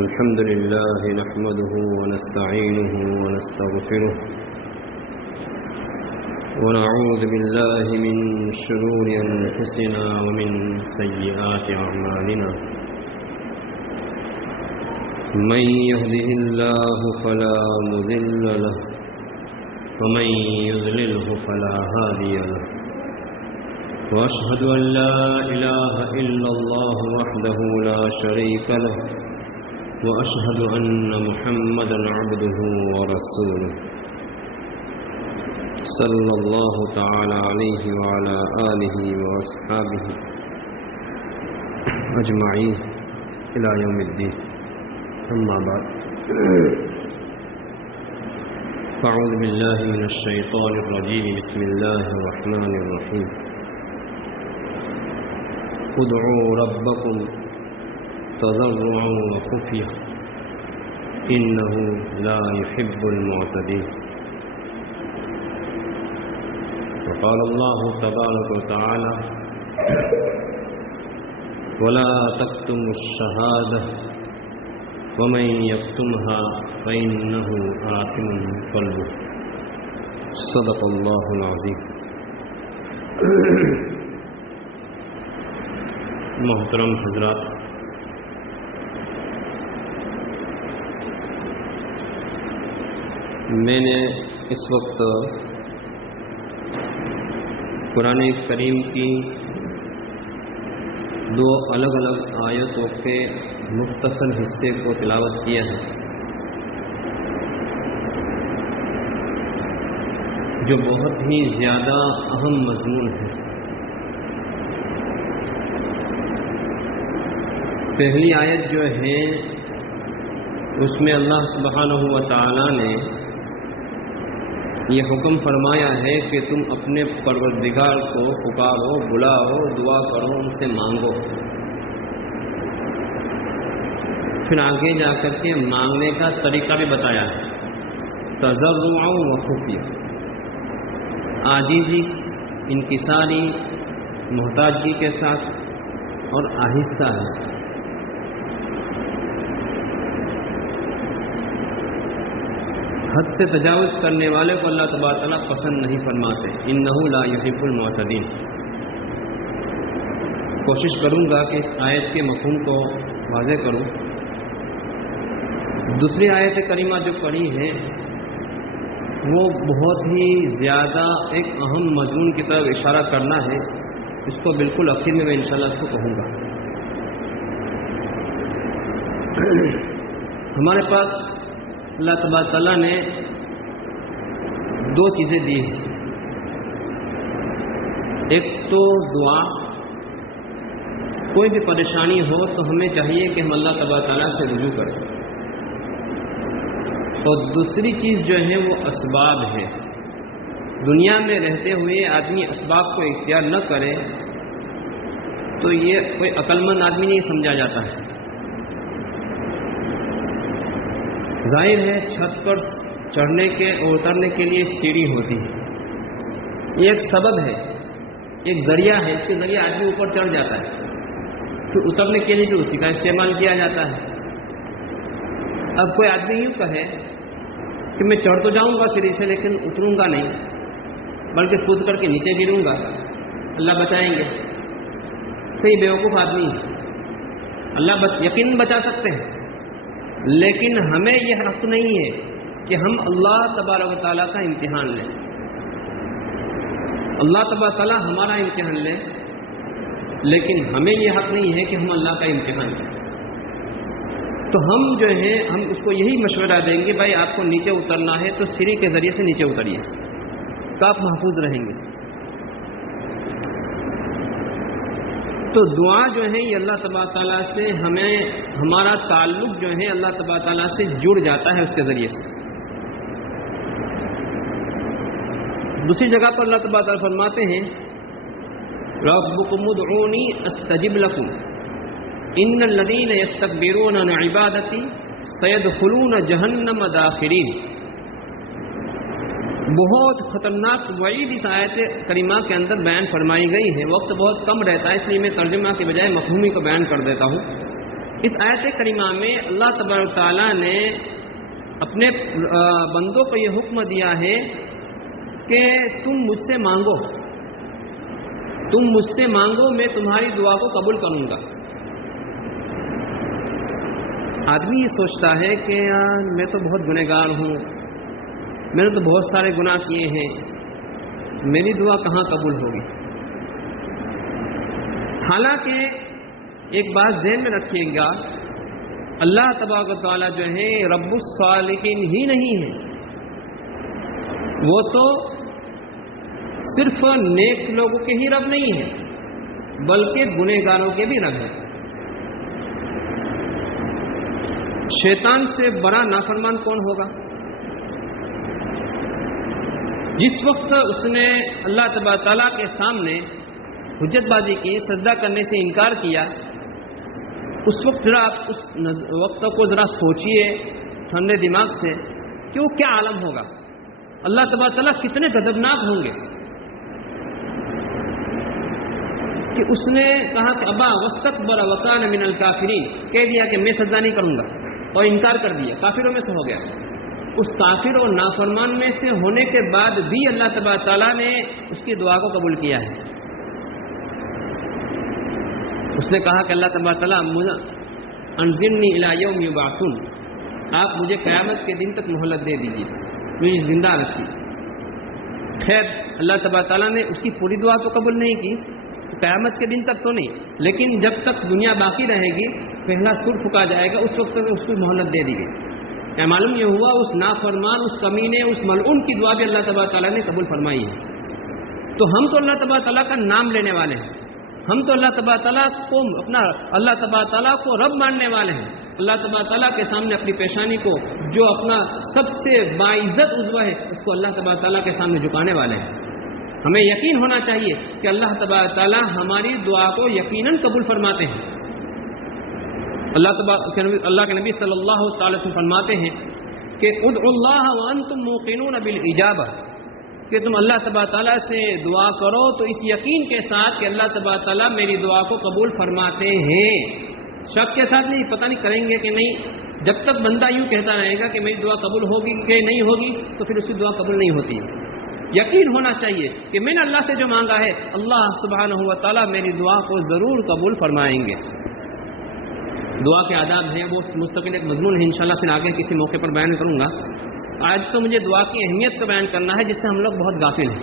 الحمد لله نحمده ونستعينه ونستغفره ونعوذ بالله من شرور أنفسنا ومن سيئات أعمالنا من يهده الله فلا مضل له ومن يضلله فلا هادي له وأشهد أن لا إله إلا الله وحده لا شريك له وأشهد أن محمدا عبده ورسوله صلى الله تعالى عليه وعلى آله وأصحابه أجمعين إلى يوم الدين. أما بعد فأعوذ بالله من الشيطان الرجيم. بسم الله الرحمن الرحيم. ادعوا ربكم تضرعا وخفيا إنه لا يحب المعتدين. وقال الله تبارك وتعالى ولا تكتموا الشهادة ومن يكتمها فإنه آثم قلبه. صدق الله العظيم. محترم حضرات، میں نے اس وقت قرآن کریم کی دو الگ الگ آیتوں کے مختصر حصے کو تلاوت کیا ہے جو بہت ہی زیادہ اہم مضمون ہے. پہلی آیت جو ہے اس میں اللہ سبحانہ و تعالی نے یہ حکم فرمایا ہے کہ تم اپنے پروردگار کو پکارو، بلاؤ، دعا کرو، ان سے مانگو. پھر آگے جا کر کے مانگنے کا طریقہ بھی بتایا ہے، تضرعا و خفیہ، عاجزی، انکساری، محتاجگی کے ساتھ اور آہستہ آہستہ. حد سے تجاوز کرنے والے کو اللہ تبارک تعالیٰ پسند نہیں فرماتے. انہ لا یحب المعتدین. کوشش کروں گا کہ اس آیت کے مفہوم کو واضح کروں. دوسری آیت کریمہ جو پڑھی ہے وہ بہت ہی زیادہ ایک اہم مضمون کی طرف اشارہ کرنا ہے. اس کو بالکل آخر میں انشاءاللہ اس کو کہوں گا. ہمارے پاس اللہ تبارک تعالیٰ نے دو چیزیں دی ہیں. ایک تو دعا، کوئی بھی پریشانی ہو تو ہمیں چاہیے کہ ہم اللہ تبارک تعالیٰ سے رجوع کریں. اور دوسری چیز جو ہے وہ اسباب ہے. دنیا میں رہتے ہوئے آدمی اسباب کو اختیار نہ کرے تو یہ کوئی عقل مند آدمی نہیں سمجھا جاتا ہے. ظاہر ہے چھت پر چڑھنے کے اور اترنے کے لیے سیڑھی ہوتی ہے، یہ ایک سبب ہے، ایک ذریعہ ہے. اس کے ذریعے آدمی اوپر چڑھ جاتا ہے. پھر اترنے کے لیے بھی اسی کا استعمال کیا جاتا ہے. اب کوئی آدمی یوں کہے کہ میں چڑھ تو جاؤں گا سیڑھی سے لیکن اتروں گا نہیں، بلکہ کود کر کے نیچے گروں گا، اللہ بچائیں گے. صحیح بیوقوف آدمی ہے. اللہ یقیناً بچا سکتے ہیں، لیکن ہمیں یہ حق نہیں ہے کہ ہم اللہ تبارک و تعالیٰ کا امتحان لیں. اللہ تبارک و تعالیٰ ہمارا امتحان لیں، لیکن ہمیں یہ حق نہیں ہے کہ ہم اللہ کا امتحان لیں. تو ہم جو ہے ہم اس کو یہی مشورہ دیں گے، بھائی آپ کو نیچے اترنا ہے تو سیڑھی کے ذریعے سے نیچے اتریے تو آپ محفوظ رہیں گے. تو دعا جو ہے یہ اللہ تبارک تعالیٰ سے ہمارا تعلق جو ہے اللہ تبارک تعالیٰ سے جڑ جاتا ہے اس کے ذریعے سے. دوسری جگہ پر اللہ تبارک تعالیٰ فرماتے ہیں ربکم ادعونی استجب لکم ان الذین یستکبرون عن عبادتی سیدخلون جہنم داخرین. بہت خطرناک وعید اس آیت کریمہ کے اندر بیان فرمائی گئی ہے. وقت بہت کم رہتا ہے اس لیے میں ترجمہ کے بجائے مفہومی کو بیان کر دیتا ہوں. اس آیت کریمہ میں اللہ تبارک و تعالیٰ نے اپنے بندوں کو یہ حکم دیا ہے کہ تم مجھ سے مانگو، تم مجھ سے مانگو، میں تمہاری دعا کو قبول کروں گا۔ آدمی یہ سوچتا ہے کہ یار میں تو بہت گنہگار ہوں، میں نے تو بہت سارے گناہ کیے ہیں، میری دعا کہاں قبول ہوگی؟ حالانکہ ایک بات ذہن میں رکھیے گا، اللہ تبارک و تعالیٰ جو ہے رب الصالحین ہی نہیں ہے، وہ تو صرف نیک لوگوں کے ہی رب نہیں ہے بلکہ گنہگاروں کے بھی رب ہے۔ شیطان سے بڑا نافرمان کون ہوگا؟ جس وقت اس نے اللہ تبارک تعالیٰ کے سامنے حجت بازی کی، سجدہ کرنے سے انکار کیا، اس وقت ذرا آپ اس وقت کو ذرا سوچئے ٹھنڈے دماغ سے کہ وہ کیا عالم ہوگا، اللہ تبارک تعالیٰ کتنے غضبناک ہوں گے کہ اس نے کہا کہ ابا واستکبر وکان من الکافرین، کہہ دیا کہ میں سجدہ نہیں کروں گا اور انکار کر دیا، کافروں میں سے ہو گیا۔ اس کافر اور نافرمان میں سے ہونے کے بعد بھی اللہ تبارک تعالیٰ نے اس کی دعا کو قبول کیا ہے۔ اس نے کہا کہ اللہ تبارک تعالیٰ انظرنی الی یوم یبعثون، آپ مجھے قیامت کے دن تک مہلت دے دیجیے، مجھے زندہ رکھیے۔ خیر اللہ تبارک تعالیٰ نے اس کی پوری دعا تو قبول نہیں کی، قیامت کے دن تک تو نہیں، لیکن جب تک دنیا باقی رہے گی، پہلا سر پھکا جائے گا، اس وقت تک اس کو مہلت دے دی گئی۔ کیا معلوم یہ ہوا اس نافرمان، اس کمینے، اس ملعون کی دعا بھی اللہ تبارک تعالیٰ نے قبول فرمائی ہے۔ تو ہم تو اللہ تبارک تعالیٰ کا نام لینے والے ہیں، ہم تو اللہ تبارک تعالیٰ کو اپنا اللہ تبارک تعالیٰ کو رب ماننے والے ہیں، اللہ تبارک تعالیٰ کے سامنے اپنی پیشانی کو جو اپنا سب سے باعزت عضو ہے اس کو اللہ تبارک تعالیٰ کے سامنے جھکانے والے ہیں۔ ہمیں یقین ہونا چاہیے کہ اللہ تبارک تعالیٰ ہماری دعا کو یقیناً قبول فرماتے ہیں۔ اللہ کے نبی صلی اللہ تعالی وسلم فرماتے ہیں کہ ادعوا اللہ وانتم موقنون بالاجابہ، کہ تم اللہ تبارک تعالیٰ سے دعا کرو تو اس یقین کے ساتھ کہ اللہ تبارک تعالیٰ میری دعا کو قبول فرماتے ہیں، شک کے ساتھ نہیں، پتہ نہیں کریں گے کہ نہیں۔ جب تک بندہ یوں کہتا رہے گا کہ میری دعا قبول ہوگی کہ نہیں ہوگی تو پھر اس کی دعا قبول نہیں ہوتی۔ یقین ہونا چاہیے کہ میں نے اللہ سے جو مانگا ہے اللہ سبحانہ و تعالیٰ میری دعا کو ضرور قبول فرمائیں گے۔ دعا کے آداب ہیں، وہ مستقل ایک مضمون ہے، انشاءاللہ پھر آگے کسی موقع پر بیان کروں گا۔ آج تو مجھے دعا کی اہمیت کو بیان کرنا ہے جس سے ہم لوگ بہت غافل ہیں۔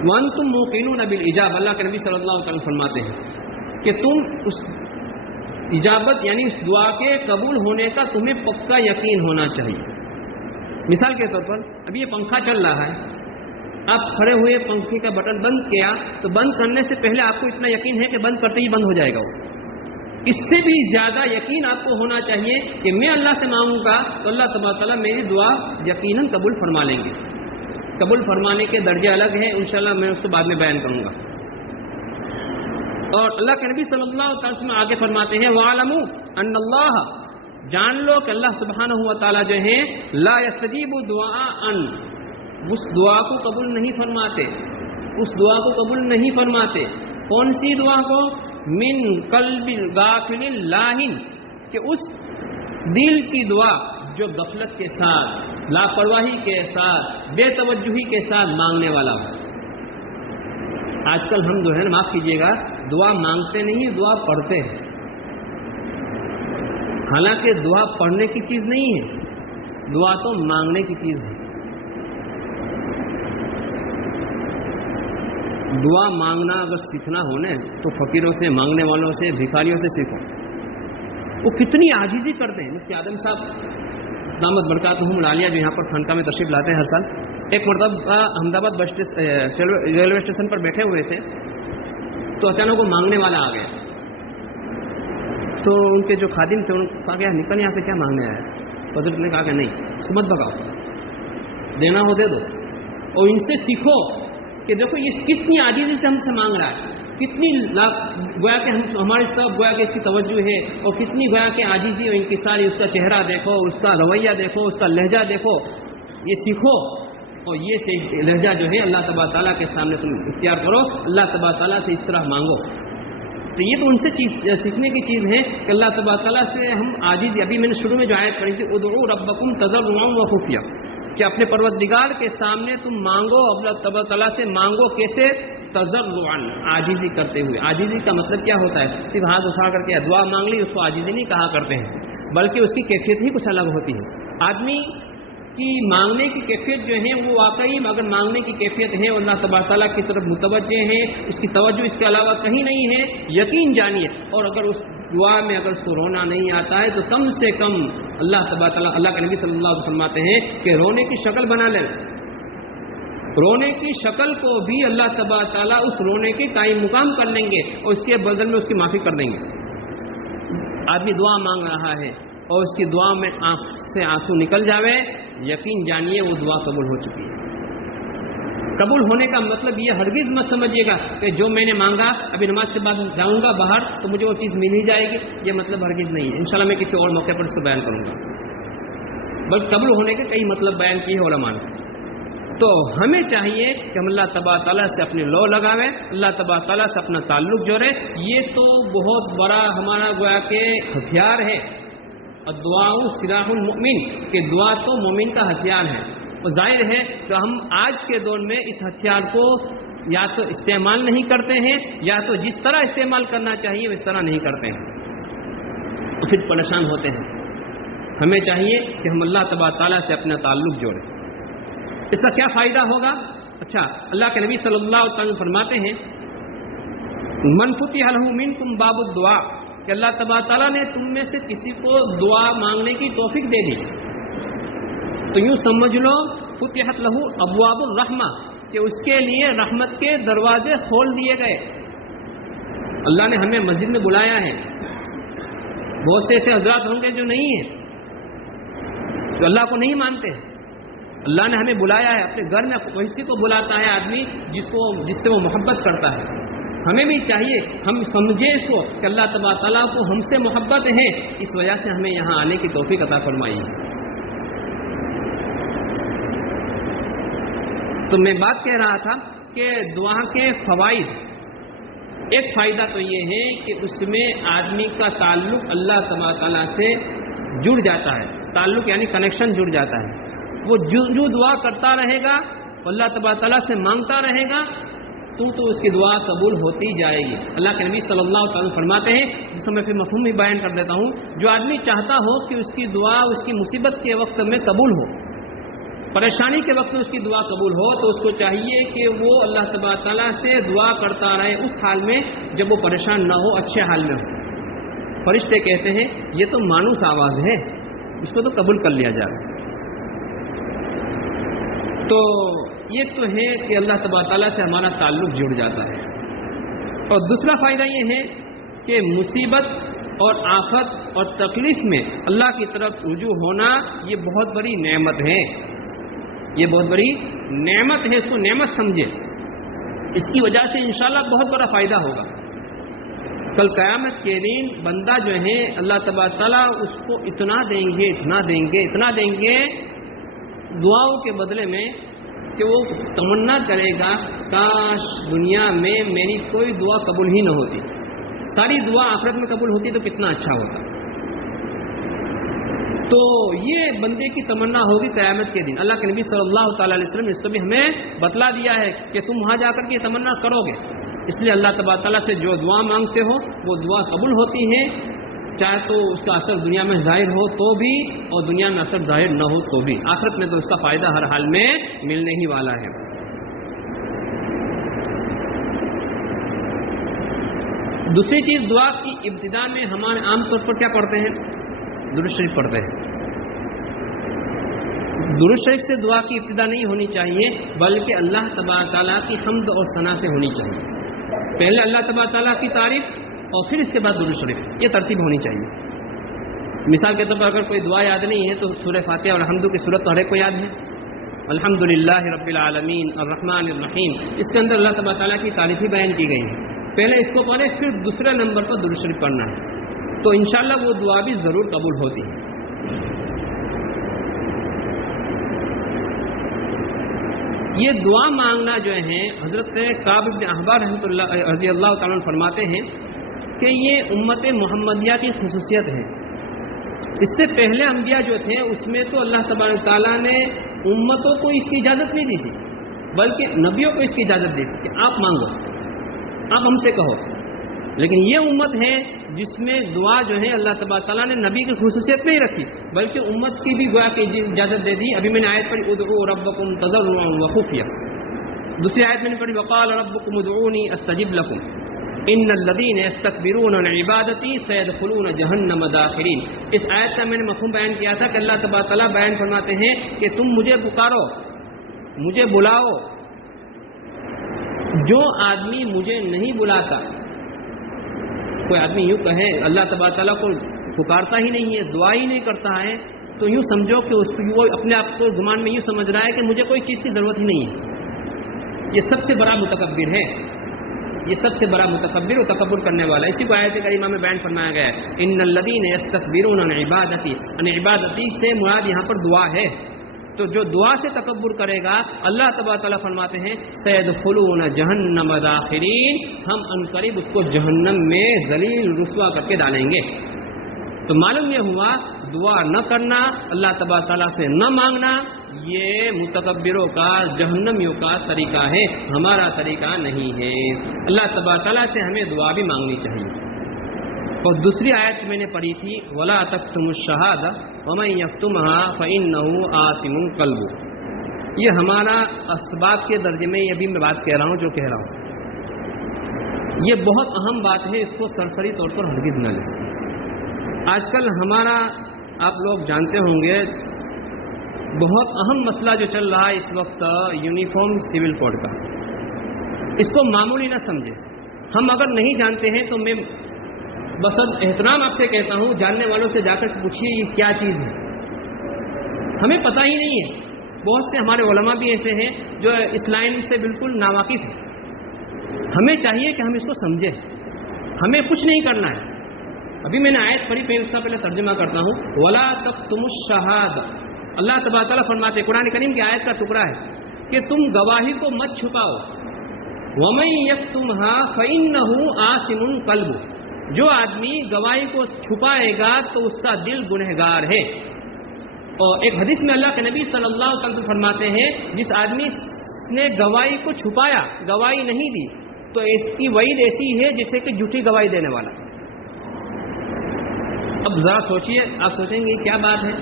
وَأَنْتُمْ مُوقِنُونَ بِالْإِجَابَةِ، اللہ کے نبی صلی اللہ علیہ وسلم فرماتے ہیں کہ تم اس اجابت یعنی اس دعا کے قبول ہونے کا تمہیں پکا یقین ہونا چاہیے۔ مثال کے طور پر ابھی یہ پنکھا چل رہا ہے، آپ کھڑے ہوئے پنکھے کا بٹن بند کیا تو بند کرنے سے پہلے آپ کو اتنا یقین ہے کہ بند کرتے ہی بند ہو جائے گا وہ۔ اس سے بھی زیادہ یقین آپ کو ہونا چاہیے کہ میں اللہ سے مانگوں گا تو اللہ تبارک تعالیٰ میری دعا یقیناً قبول فرما لیں گے۔ قبول فرمانے کے درجے الگ ہیں، انشاءاللہ میں اس کو بعد میں بیان کروں گا۔ اور اللہ کے نبی صلی اللہ علیہ وسلم آگے فرماتے ہیں وَعَلَمُوا أَنَّ اللَّهَ، جان لو کہ اللہ سبحانہ و تعالیٰ جو ہیں لا يستجیب دعاءً، اس دعا کو قبول نہیں فرماتے، اس دعا کو قبول نہیں فرماتے۔ کون سی دعا کو؟ من قلب غافل لاہن، کہ اس دل کی دعا جو غفلت کے ساتھ، لاپرواہی کے ساتھ، بے توجہی کے ساتھ مانگنے والا ہو۔ آج کل ہم جو ہے نا، معاف کیجیے گا، دعا مانگتے نہیں، دعا پڑھتے ہیں، حالانکہ دعا پڑھنے کی چیز نہیں ہے، دعا تو مانگنے کی چیز ہے۔ دعا مانگنا اگر سیکھنا ہو نا تو فقیروں سے، مانگنے والوں سے، بھکاریوں سے سیکھو۔ وہ کتنی عاجزی کرتے ہیں۔ مفتی آدم صاحب دامت برکاتہم العالیہ جو یہاں پر خانقاہ میں تشریف لاتے ہیں ہر سال، ایک مرتبہ احمد آباد ریلوے اسٹیشن پر بیٹھے ہوئے تھے تو اچانک وہ مانگنے والا آ گیا، تو ان کے جو خادم تھے انہوں نے کہا کہ نکل یہاں سے، کیا مانگنے آیا؟ حضرت نے کہا کہ نہیں، اس کو مت بھگاؤ، دینا ہو دے دو، اور ان سے سیکھو کہ دیکھو یہ کتنی عاجزی سے ہم سے مانگ رہا ہے، کتنی گویا کہ ہماری طرف گویا کہ اس کی توجہ ہے، اور کتنی گویا کہ عاجزی اور انکساری، اس کا چہرہ دیکھو، اس کا رویہ دیکھو، اس کا لہجہ دیکھو، یہ سیکھو، اور یہ لہجہ جو ہے اللہ تبارک تعالیٰ کے سامنے تم اختیار کرو، اللہ تبارک تعالیٰ سے اس طرح مانگو۔ تو یہ تو ان سے چیز سیکھنے کی چیز ہے کہ اللہ تبارک تعالیٰ سے ہم عاجز. ابھی میں نے شروع میں جو آیت پڑھی تھی ادعوا ربکم تضرعا وخفیا، کہ اپنے پروردگار کے سامنے تم مانگو، اللہ تبارک تعالیٰ سے مانگو کیسے؟ تضرعا، عاجزی کرتے ہوئے. عاجزی کا مطلب کیا ہوتا ہے؟ صرف ہاتھ اٹھا کر کے دعا مانگ لی، اس کو عاجزی نہیں کہا کرتے ہیں، بلکہ اس کی کیفیت ہی کچھ الگ ہوتی ہے. آدمی کی مانگنے کی کیفیت جو ہے وہ واقعی اگر مانگنے کی کیفیت ہے اللہ تبارک تعالیٰ کی طرف متوجہ ہے، اس کی توجہ اس کے علاوہ کہیں نہیں ہے، یقین جانیے. اور اگر اس دعا میں اگر اس کو رونا نہیں آتا ہے تو کم سے کم اللہ تبارک تعالیٰ، اللہ کے نبی صلی اللہ علیہ وسلم فرماتے ہیں کہ رونے کی شکل بنا لیں. رونے کی شکل کو بھی اللہ تبارک تعالیٰ اس رونے کے قائم مقام کر لیں گے اور اس کے بدل میں اس کی معافی کر دیں گے. آدمی دعا مانگ رہا ہے اور اس کی دعا میں آنکھ سے آنسو نکل جاوے، یقین جانیے وہ دعا قبول ہو چکی ہے. قبول ہونے کا مطلب یہ ہرگز مت سمجھیے گا کہ جو میں نے مانگا ابھی نماز کے بعد جاؤں گا باہر تو مجھے وہ چیز مل ہی جائے گی، یہ مطلب ہرگز نہیں ہے. انشاءاللہ میں کسی اور موقع پر اس کو بیان کروں گا. بلکہ قبول ہونے کے کئی مطلب بیان کیے ہیں علماء نے. تو ہمیں چاہیے کہ ہم اللہ تبارک تعالیٰ سے اپنے لو لگاویں، اللہ تبارک تعالیٰ سے اپنا تعلق جوڑیں. یہ تو بہت بڑا ہمارا گویا کہ ہتھیار ہے. الدعاء سلاح المؤمن، کہ دعا تو مومن کا ہتھیار ہے. اور ظاہر ہے کہ ہم آج کے دور میں اس ہتھیار کو یا تو استعمال نہیں کرتے ہیں یا تو جس طرح استعمال کرنا چاہیے اس طرح نہیں کرتے ہیں، تو پھر پریشان ہوتے ہیں. ہمیں چاہیے کہ ہم اللہ تبارک تعالیٰ سے اپنا تعلق جوڑیں. اس کا کیا فائدہ ہوگا؟ اچھا، اللہ کے نبی صلی اللہ علیہ وسلم فرماتے ہیں من فتح لہ منکم باب الدعاء، کہ اللہ تبارک تعالیٰ نے تم میں سے کسی کو دعا مانگنے کی توفیق دے دی تو یوں سمجھ لو فتحت لہ ابواب الرحمہ، کہ اس کے لیے رحمت کے دروازے کھول دیے گئے. اللہ نے ہمیں مسجد میں بلایا ہے. بہت سے ایسے حضرات ہوں گے جو نہیں ہیں، جو اللہ کو نہیں مانتے. اللہ نے ہمیں بلایا ہے، اپنے گھر میں کسی کو بلاتا ہے آدمی جس سے وہ محبت کرتا ہے. ہمیں بھی چاہیے ہم سمجھے اس کو کہ اللہ تبارک تعالیٰ کو ہم سے محبت ہے، اس وجہ سے ہمیں یہاں آنے کی توفیق عطا فرمائی. تو میں بات کہہ رہا تھا کہ دعا کے فوائد. ایک فائدہ تو یہ ہے کہ اس میں آدمی کا تعلق اللہ تبارک تعالیٰ سے جڑ جاتا ہے. تعلق یعنی کنیکشن جڑ جاتا ہے. وہ جو دعا کرتا رہے گا، اللہ تبارک تعالیٰ سے مانگتا رہے گا تو اس کی دعا قبول ہوتی جائے گی. اللہ کے نبی صلی اللہ علیہ وسلم فرماتے ہیں، جس کو میں پھر مفہوم بھی بیان کر دیتا ہوں، جو آدمی چاہتا ہو کہ اس کی دعا اس کی مصیبت کے وقت میں قبول ہو، پریشانی کے وقت میں اس کی دعا قبول ہو، تو اس کو چاہیے کہ وہ اللہ تبارک تعالیٰ سے دعا کرتا رہے اس حال میں جب وہ پریشان نہ ہو، اچھے حال میں ہو. فرشتے کہتے ہیں یہ تو مانوس آواز ہے، اس کو تو قبول کر لیا جائے. تو یہ تو ہے کہ اللہ تبارک تعالیٰ سے ہمارا تعلق جڑ جاتا ہے. اور دوسرا فائدہ یہ ہے کہ مصیبت اور آفت اور تکلیف میں اللہ کی طرف رجوع ہونا یہ بہت بڑی نعمت ہے. یہ بہت بڑی نعمت ہے، اس کو نعمت سمجھے. اس کی وجہ سے انشاءاللہ بہت بڑا فائدہ ہوگا. کل قیامت کے دن بندہ جو ہے اللہ تبارک تعالیٰ اس کو اتنا دیں گے، اتنا دیں گے، اتنا دیں گے دعاؤں کے بدلے میں کہ وہ تمنا کرے گا کاش دنیا میں میری کوئی دعا قبول ہی نہ ہوتی، ساری دعا آخرت میں قبول ہوتی تو کتنا اچھا ہوتا. تو یہ بندے کی تمنا ہوگی قیامت کے دن. اللہ کے نبی صلی اللہ تعالیٰ علیہ وسلم نے اس کو بھی ہمیں بتلا دیا ہے کہ تم وہاں جا کر کے یہ تمنا کرو گے. اس لیے اللہ تبارک تعالیٰ سے جو دعا مانگتے ہو وہ دعا قبول ہوتی ہے، چاہے تو اس کا اثر دنیا میں ظاہر ہو تو بھی اور دنیا میں اثر ظاہر نہ ہو تو بھی. آخرت میں تو اس کا فائدہ ہر حال میں ملنے ہی والا ہے. دوسری چیز، دعا کی ابتدا میں ہمارے عام طور پر کیا پڑھتے ہیں؟ درود شریف پڑھتے ہیں. درود شریف سے دعا کی ابتدا نہیں ہونی چاہیے، بلکہ اللہ تبارک تعالیٰ کی حمد اور ثنا سے ہونی چاہیے. پہلے اللہ تبارک تعالیٰ کی تعریف اور پھر اس کے بعد درود شریف، یہ ترتیب ہونی چاہیے. مثال کے طور پر اگر کوئی دعا یاد نہیں ہے تو سورہ فاتحہ اور الحمد کی صورت تو ہر ایک کو یاد ہے. الحمدللہ رب العالمین الرحمن الرحیم، اس کے اندر اللہ تبارک تعالیٰ کی تعریفی بیان کی گئی ہے. پہلے اس کو پڑھیں، پھر دوسرے نمبر پر درود شریف پڑھنا ہے، تو انشاءاللہ وہ دعا بھی ضرور قبول ہوتی ہے. یہ دعا مانگنا جو ہے، حضرت کعب بن احبار رضی اللہ تعالیٰ عنہ فرماتے ہیں کہ یہ امت محمدیہ کی خصوصیت ہے. اس سے پہلے انبیاء جو تھے اس میں تو اللہ تبارک تعالیٰ نے امتوں کو اس کی اجازت نہیں دی تھی، بلکہ نبیوں کو اس کی اجازت دی تھی کہ آپ مانگو، آپ ہم سے کہو. لیکن یہ امت ہے جس میں دعا جو ہے اللہ تبارک تعالیٰ نے نبی کی خصوصیت نہیں رکھی، بلکہ امت کی بھی گویا کی اجازت دے دی. ابھی میں نے آیت پڑھی ادعوا ربکم تضرعا وخفیا. دوسری آیت میں نے پڑھی وقال ربکم ادعونی استجب لکم ان الذین یستکبرون عن عبادتی سیدخلون جہنم داخرین. اس آیت کا میں نے مفہوم بیان کیا تھا کہ اللہ تبارک تعالیٰ بیان فرماتے ہیں کہ تم مجھے پکارو، مجھے بلاؤ. جو آدمی مجھے نہیں بلاتا، کوئی آدمی یوں کہے اللہ تبارک تعالیٰ کو پکارتا ہی نہیں ہے، دعا ہی نہیں کرتا ہے، تو یوں سمجھو کہ وہ اپنے آپ کو گمان میں یوں سمجھ رہا ہے کہ مجھے کوئی چیز کی ضرورت ہی نہیں ہے. یہ سب سے بڑا متکبر ہے، یہ سب سے بڑا متکبر و تکبر کرنے والا. اسی کو آیت کریمہ میں بیان فرمایا گیا ہے ان الذین یستکبرون عن عبادتی. عن عبادتی سے مراد یہاں پر دعا ہے. تو جو دعا سے تکبر کرے گا اللہ تبارک تعالیٰ فرماتے ہیں سیدخلون جہنم داخرین، ہم عنقریب اس کو جہنم میں ذلیل رسوا کر کے ڈالیں گے. تو معلوم یہ ہوا دعا نہ کرنا، اللہ تبارک تعالیٰ سے نہ مانگنا، یہ متکبروں کا، جہنمیوں کا طریقہ ہے، ہمارا طریقہ نہیں ہے. اللہ تبارک تعالیٰ سے ہمیں دعا بھی مانگنی چاہیے. اور دوسری آیت میں نے پڑھی تھی وَلَا تَكْتُمُوا الشَّهَادَةَ وَمَن يَكْتُمْهَا فَإِنَّهُ آثِمٌ قَلْبُهُ. یہ ہمارا اسباب کے درجے میں یہ بھی میں بات کہہ رہا ہوں جو کہہ رہا ہوں. یہ بہت اہم بات ہے، اس کو سرسری طور پر ہرگز نہ لیں. آج کل ہمارا آپ لوگ جانتے ہوں گے بہت اہم مسئلہ جو چل رہا ہے اس وقت یونیفارم سول کوڈ کا. اس کو معمولی نہ سمجھے. ہم اگر نہیں جانتے ہیں تو میں بس احترام آپ سے کہتا ہوں جاننے والوں سے جا کر پوچھیے یہ کیا چیز ہے. ہمیں پتہ ہی نہیں ہے. بہت سے ہمارے علماء بھی ایسے ہیں جو اس لائن سے بالکل ناواقف ہیں. ہمیں چاہیے کہ ہم اس کو سمجھیں. ہمیں کچھ نہیں کرنا ہے. ابھی میں نے آیت پڑھی، میں اس کا پہلے ترجمہ کرتا ہوں. وَلَا تَكْتُمُوا الشَّهَادَةَ. اللہ تبارک تعالیٰ فرماتے، قرآن کریم کی آیت کا ٹکڑا ہے کہ تم گواہی کو مت چھپاؤ. وَمَن يَكْتُمْهَا فَإِنَّهُ آثِمٌ قَلْبُهُ. جو آدمی گواہی کو چھپائے گا تو اس کا دل گنہگار ہے. اور ایک حدیث میں اللہ کے نبی صلی اللہ علیہ وسلم فرماتے ہیں جس آدمی نے گواہی کو چھپایا، گواہی نہیں دی، تو اس کی وعید ایسی ہے جیسے کہ جھوٹی گواہی دینے والا. اب ذرا سوچئے، آپ سوچیں گے کیا بات ہے.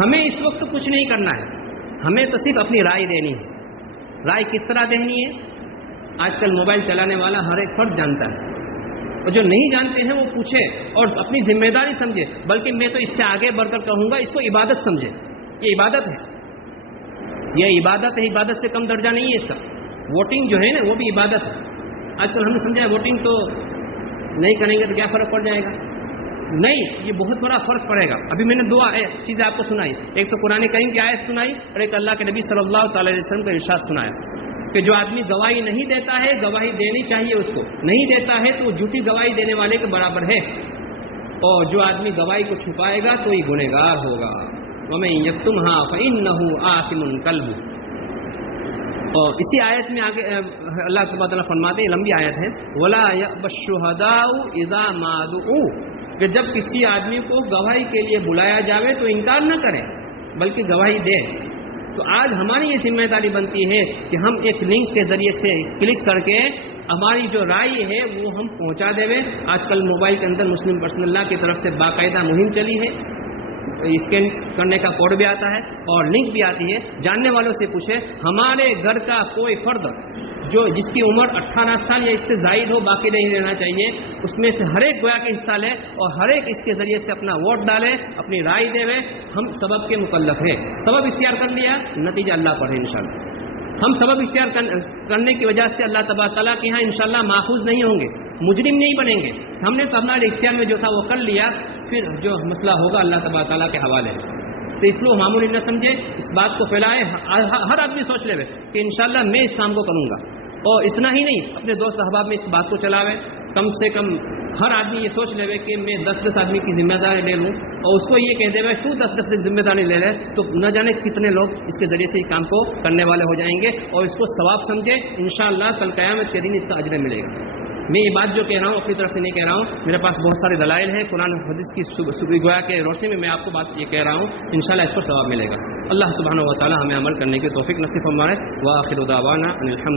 ہمیں اس وقت کچھ نہیں کرنا ہے، ہمیں تو صرف اپنی رائے دینی ہے. رائے کس طرح دینی ہے؟ آج کل موبائل چلانے والا ہر ایک فرد جانتا ہے، اور جو نہیں جانتے ہیں وہ پوچھے اور اپنی ذمہ داری سمجھے. بلکہ میں تو اس سے آگے بڑھ کر کہوں گا اس کو عبادت سمجھے. یہ عبادت ہے، یہ عبادت ہے، عبادت سے کم درجہ نہیں ہے اس کا. ووٹنگ جو ہے نا وہ بھی عبادت ہے. آج کل ہم نے سمجھا ہے ووٹنگ تو نہیں کریں گے تو کیا فرق پڑ جائے گا. نہیں، یہ بہت بڑا فرق پڑے گا. ابھی میں نے دو چیزیں آپ کو سنائی، ایک تو قرآن کریم کی آیت سنائی اور ایک اللہ کے نبی صلی اللہ تعالی علیہ وسلم کا ارشاد سنایا کہ جو آدمی گواہی نہیں دیتا ہے گواہی دینی چاہیے اس کو. نہیں دیتا ہے تو وہ جھوٹی گواہی دینے والے کے برابر ہے. اور جو آدمی گواہی کو چھپائے گا تو یہ گنہگار ہوگا. وَمَن يَكْتُمْهَا فَإِنَّهُ آثِمٌ قَلْبُهُ. اور اسی آیت میں آگے اللہ تبارک و تعالیٰ فرماتے ہیں، لمبی آیت ہے، وَلَا يَأْبَ الشُّهَدَاءُ إِذَا مَا دُعُوا. کہ جب کسی آدمی کو گواہی کے لیے بلایا جاوے تو انکار نہ کرے بلکہ گواہی دے. تو آج ہماری یہ ذمہ داری بنتی ہے کہ ہم ایک لنک کے ذریعے سے کلک کر کے ہماری جو رائے ہے وہ ہم پہنچا دیں. آج کل موبائل کے اندر مسلم پرسنل لا کی طرف سے باقاعدہ مہم چلی ہے، اسکین کرنے کا کوڈ بھی آتا ہے اور لنک بھی آتی ہے. جاننے والوں سے پوچھیں ہمارے گھر کا کوئی فرد جو جس کی عمر 18 سال یا اس سے زائد ہو باقی نہیں رہنا چاہیے، اس میں سے ہر ایک گویا کے حصہ لے اور ہر ایک اس کے ذریعے سے اپنا ووٹ ڈالے، اپنی رائے دے. ہم سبب کے مکلف ہیں. سبب اختیار کر لیا، نتیجہ اللہ پر ہے انشاءاللہ. ہم سبب اختیار کرنے کی وجہ سے اللہ تبارک تعالیٰ کے یہاں انشاءاللہ ماخوذ نہیں ہوں گے، مجرم نہیں بنیں گے. ہم نے تو ہمارے اختیار میں جو تھا وہ کر لیا، پھر جو مسئلہ ہوگا اللہ تبارک تعالیٰ کے حوالے ہے. تو اس لیے معمولی نہ سمجھے، اس بات کو پھیلائے. ہر آدمی سوچ لے کہ انشاءاللہ میں اس کام کو کروں گا. اور اتنا ہی نہیں، اپنے دوست احباب میں اس بات کو چلاوے. کم سے کم ہر آدمی یہ سوچ لے کہ میں 10 آدمی کی ذمہ داری لے لوں اور اس کو یہ کہہ دے تو 10 ذمہ داری لے لے، تو نہ جانے کتنے لوگ اس کے ذریعے سے یہ کام کو کرنے والے ہو جائیں گے اور اس کو ثواب سمجھے. انشاءاللہ کل قیامت کے دن اس کا اجر ملے گا. میں یہ بات جو کہہ رہا ہوں اپنی طرف سے نہیں کہہ رہا ہوں، میرے پاس بہت سارے دلائل ہیں قرآن حدیث کی گویا کے روشنی میں آپ کو بات یہ کہہ رہا ہوں، انشاءاللہ اس پر ثواب ملے گا۔ اللہ سبحانہ و تعالی ہمیں عمل کرنے کی توفیق نصیب فرمائے۔ وآخر دعوانا ان الحمد